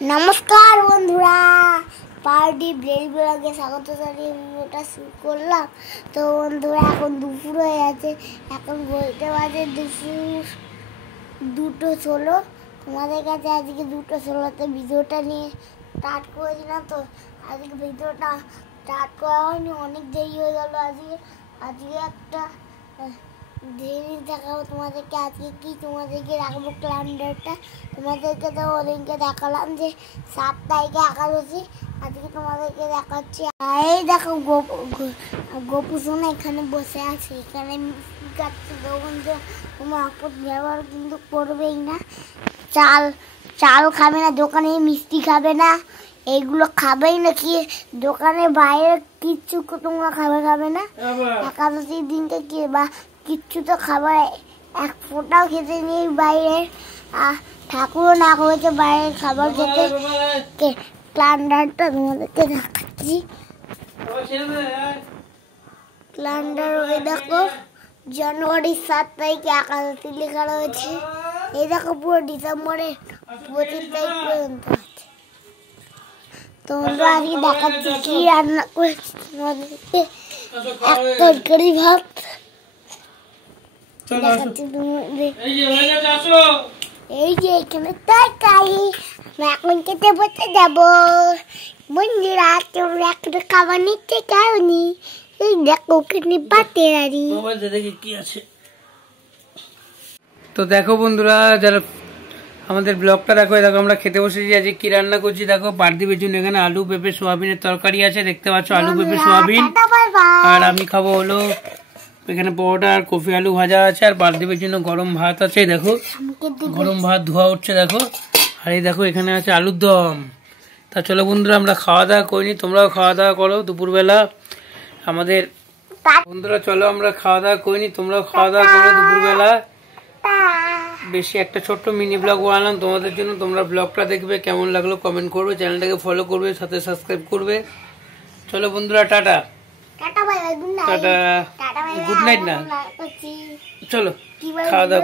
नमस्कार बंधुरा party blade ब्लगे स्वागत জানিয়ে ভিডিওটা শুরু করলাম। তো বন্ধুরা এখন দুপুর হয়ে গেছে, এখন বলতে বাজে দুপুর 2:16। তোমাদের কাছে আজকে 2:16তে ভিডিওটা নিয়ে স্টার্ট করেছিলাম। তো আজকে ভিডিওটা স্টার্ট করা হয়নি, অনেক দেরি হয়ে গেল। আজকে একটা জিনিস দেখাবো তোমাদেরকে। আজকে কি তোমাদেরকে রাখবো ক্যালেন্ডারটা, তোমাদেরকে তো ওদিনকে দেখালাম যে 7 তারিখে একাদশী। আজকে তোমাদেরকে দেখাচ্ছি। এই দেখো গোপু সোনা এখানে বসে আছে, এখানে মিষ্টি খাচ্ছে। তখন যে তোমার আপদ ব্যবহার কিন্তু করবেই না। চাল খাবে না, দোকানে মিষ্টি খাবে না, এইগুলো খাবেই না। কি দোকানে বাইরে কিচ্ছু তোমরা খাবে না। একাদশীর দিনকে কি বা কিচ্ছু তো খাবার এক ফোঁটাও খেতে নেই বাইরে। ঠাকুরও না করেছে বাইরের খাবার খেতে। ক্যালেন্ডারটা তোমাদেরকে দেখাচ্ছি। ক্যালেন্ডার ওই দেখো, জানুয়ারির 7 তারিখে একাদশী লেখা রয়েছে। এই দেখো পুরো ডিসেম্বরের 25 তারিখ পর্যন্ত আছে। তোমরা আজকে দেখাচ্ছি কি রান্না করেছি তোমাদেরকে। এক তরকারি ভাত এই যে এখানে তরকারি। এখন খেতে বসে যাবো। বন্ধুরা তোমরা একটা খাবার নিতে চাওনি? এই দেখো ওখানে পাতের আরি। তো দেখো বন্ধুরা, যারা আমাদের ব্লগটা দেখো, দেখো আমরা খেতে বসেছি। আজকে কি রান্না করছি দেখো। পার্থিবের জন্য এখানে আলু পেঁপে সোয়াবিনের তরকারি আছে, দেখতে পাচ্ছ আলু পেঁপে সোয়াবিন। আর আমি খাবো হলো এখানে পরোটা আর কফি আলু ভাজা আছে। আর পার্থিবের জন্য গরম ভাত আছে, দেখো গরম ভাত ধোয়া উঠছে দেখো। আর এই দেখো এখানে আছে আলুর দম। তা চলো বন্ধুরা আমরা খাওয়া দাওয়া করিনি, তোমরাও খাওয়া দাওয়া করো দুপুরবেলা। আমাদের বন্ধুরা চলো আমরা খাওয়া দাওয়া করিনি, তোমরাও খাওয়া দাওয়া করো দুপুরবেলা। বেশি একটা ছোট্ট মিনি ব্লগ বানালাম তোমাদের জন্য। তোমরা ব্লগটা দেখবে, কেমন লাগলো কমেন্ট করবে, চ্যানেলটাকে ফলো করবে, সাথে সাবস্ক্রাইব করবে। চলো বন্ধুরা টাটা টাটা, গুড নাইট না। চলো খাওয়া দাওয়া।